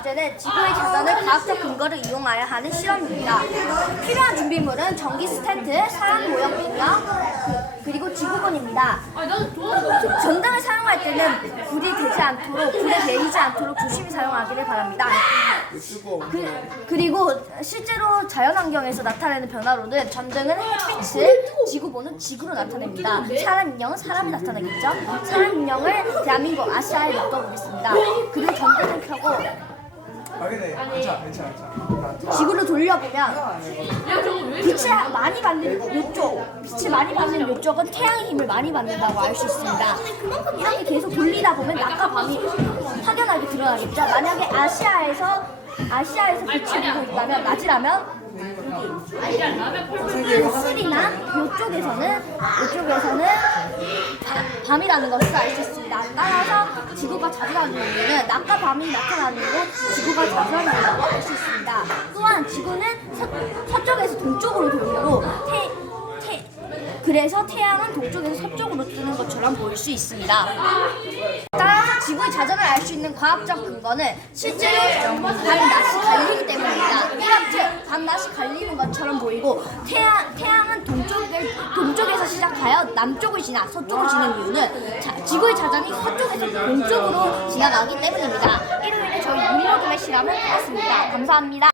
주제는 지구의 자전을 과학적 근거를 이용하여 하는 실험입니다. 필요한 준비물은 전기 스탠드, 사람 모형 bình 그, 그리고 지구본입니다. 전등을 사용할 때는 불이 되지 않도록, 불에 데이지 않도록 조심히 사용하기를 바랍니다. 그, 그리고 실제로 자연환경에서 나타내는 변화로는 전등은 햇빛을, 지구본은 지구로 나타냅니다. 사람 인형은 사람이 나타내겠죠? 사람 인형을 대한민국 아시아에 묶어보겠습니다. 그리고 전등을 켜고 아 그래 괜찮아 괜찮아 괜찮아. 지구를 돌려보면 빛을 많이 받는 요쪽, 빛을 많이 받는 요쪽은 태양의 힘을 많이 받는다고 알 수 있습니다. 이렇게 계속 돌리다 보면 낮과 밤이 확연하게 드러나겠죠. 만약에 아시아에서 아시아에서 빛이 들고 있다면 낮이라면 하늘이나 요쪽에서는 요쪽에서는 바- 밤이라는 것을 알 수 있습니다. 따라서 지구가 자주라는 이유는 낮과 밤이 나타나는 거 지구가 자주라는 이라고 알 수 있습니다. 또한 지구는 서, 서쪽에서 동쪽으로 돌고 태, 태, 그래서 태양은 동쪽에서 서쪽으로 뜨는 것처럼 보일 수 있습니다. 따라서 지구의 자전을 알 수 있는 과학적 근거는 실제로 밤낮이 갈리기 때문입니다. 이렇듯 밤낮이 갈리는 것처럼 보이고 태양, 태양은 동쪽을, 동 시작하여 남쪽을 지나 서쪽을 지는 이유는 자, 지구의 자전이 서쪽에서 동쪽으로 지나가기 때문입니다. 일요일에 저희 유리로금의 실험을 해봤습니다. 감사합니다.